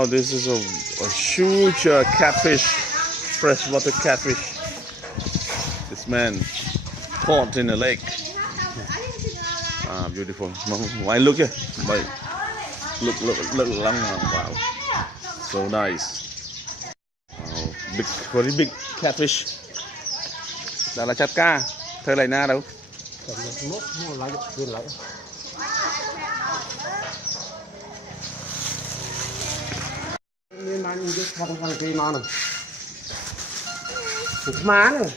Wow, this is a huge catfish, freshwater catfish. This man caught in a lake. Ah, beautiful. Why look here? Look long. Wow, so nice. Wow, big, very big catfish. Đó là chát ca. Thời lại na đâu? Nên anh cứ thằng kia mà này, má này.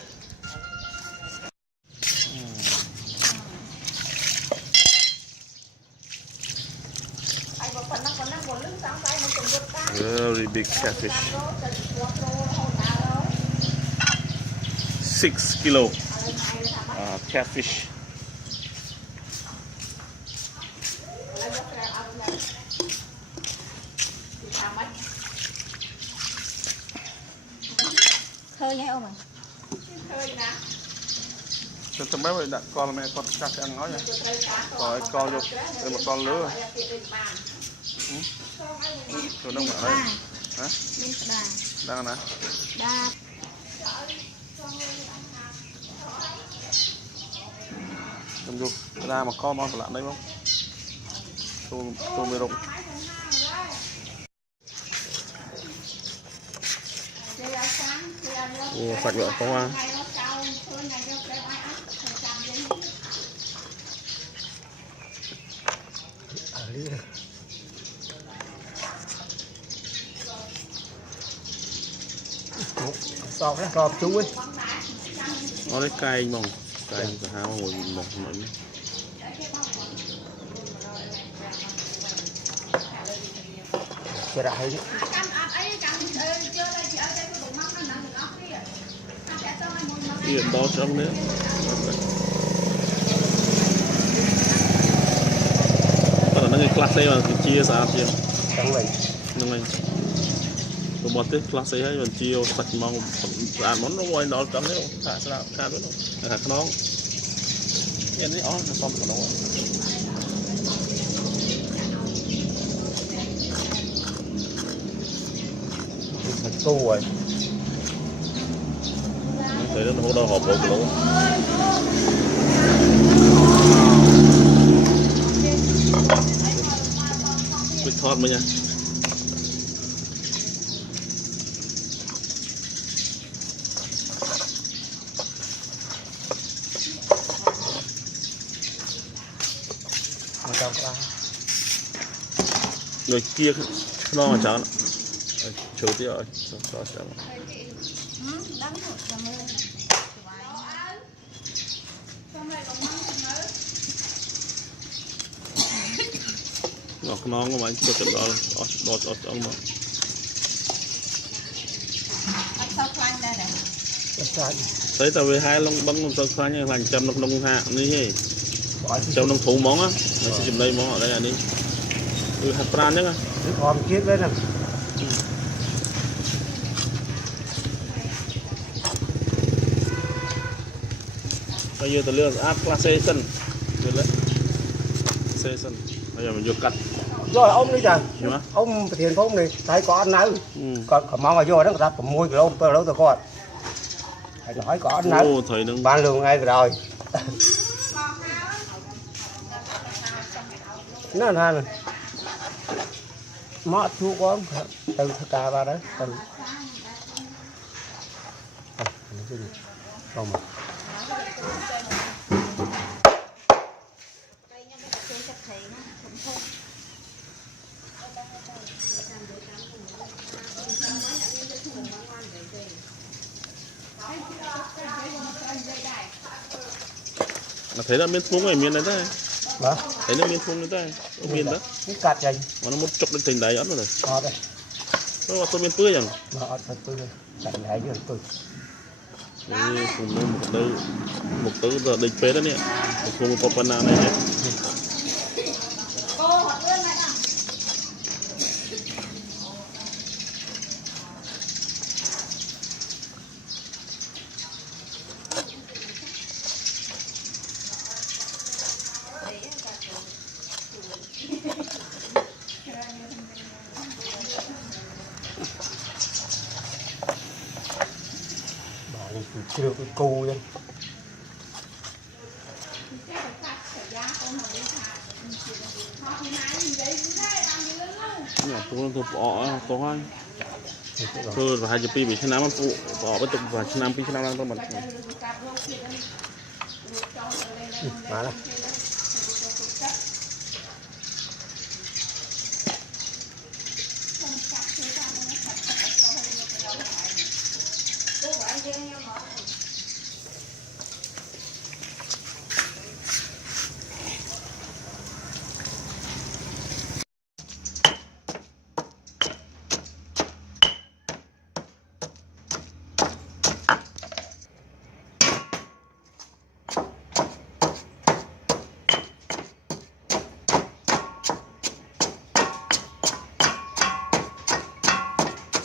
Very big catfish. 6 kilo catfish. Khơi nghe ông à? Cho tao bé đặt con mẹ con cắt ăn nói nha. Rồi con vô, đây một con lứa. Rồi đâu mà đây? Hả? Đang nè. Đa. Cầm vô, ra mà con món lạ đấy không? Tôi mới rụng. Ồ, sạch rồi, không à? Sọt đó, sọt chú ấy. Nó lấy cay mong, cay cả hao ngồi mọc mọi người. Chưa đã thấy. Điện đó trong nữa. Còn nó cái class A mà chia sao chưa? Chẳng vậy. Nâng lên. Tôi bỏ tiếp class A hay còn chia sạch mong ăn món nó ngoài đó trong đấy thả sao thả đó thả nó. Nhìn thấy ó nó xong của nó. Tu rồi. Thấy nó hô đâu hộp bộ của nó. Biết thoát mới nha. Người kia nó mà cháu chú tí rồi cho cháu ngọc non của anh cho đó ông mà thấy tao về hai lông băng tao khoai như hàng trăm nông hạ ní trong nông thủ món á mình sẽ chụp đây món ở đây là đi hạt pran nhá Hòm chiếc đấy nè. bây giờ tao lựa áp class station được đấy station bây giờ mình vô cắt Rồi ông đi trời. Hả? Ông thiền của ông này thấy có ăn nào. Còn mong là vô đó người ta cầm môi của ông tôi đâu tôi coi. Thầy nói có ăn nào. Thầy đừng ban lương ngay rồi. Nó là này. Mót thuốc quá từ cà vào đấy từ không mà thấy là miếng thúng này miếng này đấy đó thấy nó miếng thúng này đấy miếng đó cái cắt gì mà nó một chục lên thành đáy ớt rồi đây nó là tôi miếng tươi chẳng nó thật tươi chặt lại với tươi đây cùng một tứ giờ địch phế đó nè cùng một phần nào này hết được cù vậy nhà tôi nó bỏ có thôi và 2 ปีbịชนะมันปูbỏไปตกว่าชนะปีชนะแล้วต้องมัน mà đó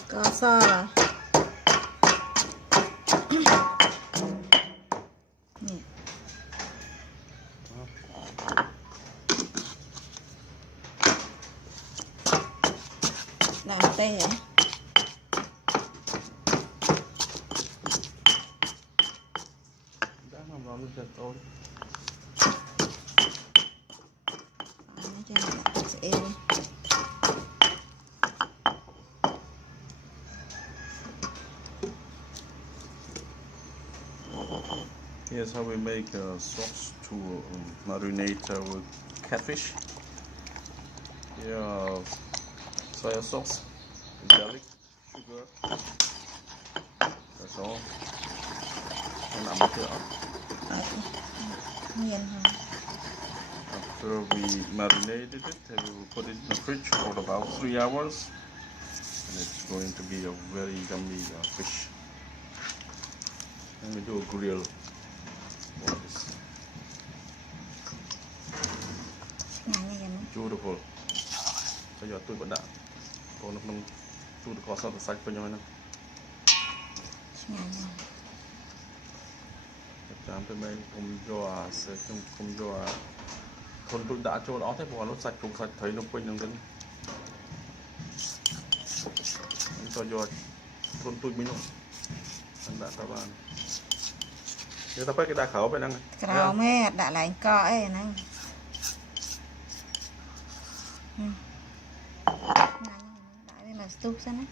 có so làm tê hả? Nó cho nó sẽ Here's how we make a sauce to marinate our catfish. Here, soy sauce, garlic, sugar. That's all. And I'm here. nghiền hả? After we marinated it, we will put it in the fridge for about 3 hours, and it's going to be a very yummy fish. And we do a grill for this. Ngắn như vậy nó Beautiful. Bây giờ tôi vẫn đã còn nó không tôi được có sao sạch với nhau nữa. ngắn rồi. Chạm tới mấy không do sẽ không do thôn tôi đã cho đó thế bỏ nó sạch cũng sạch thấy nó quên nó vẫn cho do thôn tôi mới nhung anh đã các bạn nếu ta cái đa khẩu phải năng Cầu mẹ đã lại co ấy nè. Đại với mà stúp xem á.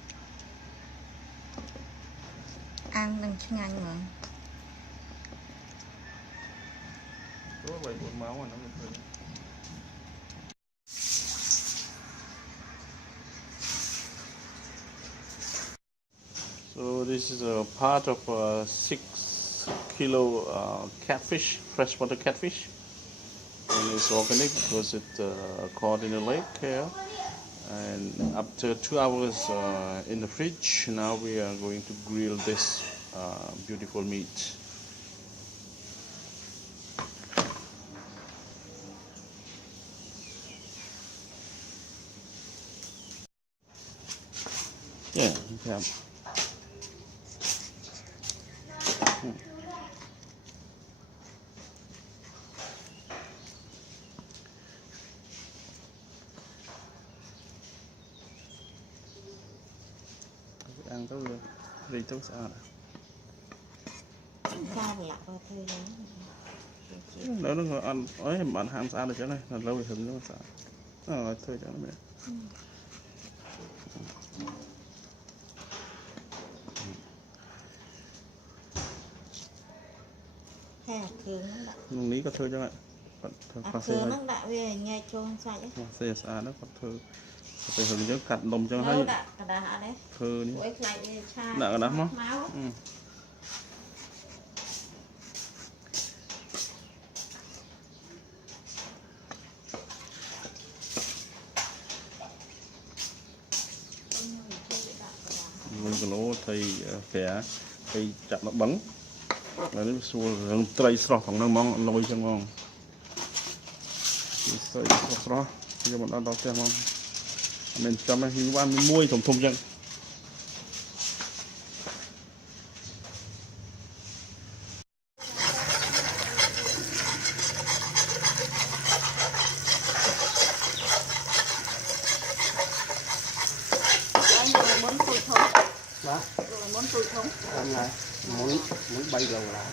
Ăn đừng chứ ngắn rồi. có vậy buồn máu mà nó mới So this is a part of a 6 kilo catfish, freshwater catfish, and it's organic because it's caught in a lake here. And after 2 hours in the fridge, now we are going to grill this beautiful meat. Yeah, you can. Ăn tới đi tới sao nè. Sao lạ vào thư đấy. Nếu nó ngồi ăn ấy bạn ham sao được chỗ này là lâu thì hứng nó sao. Thôi cho nó mẹ. Hay là thường nó đã. Nung ní có thơ cho bạn. Thường nó đã về nghe trôn sạch ấy. Xe xa nó có thơ. Phải hứng cho cắt đồng cho Đâu hay. đã hả đấy. Thơ đi. Ủa lại cha. Đã cái đó không? Máu. Cái lỗ thì kẻ thì chặt nó bắn là nó xua rừng tây sọของน้ำมองลอยจังมองใส่สอจะมันเอาดอกแก้มองมันจะมาหิวว่ามันมุ้ยถมๆจัง hôm nay muốn bay đầu lại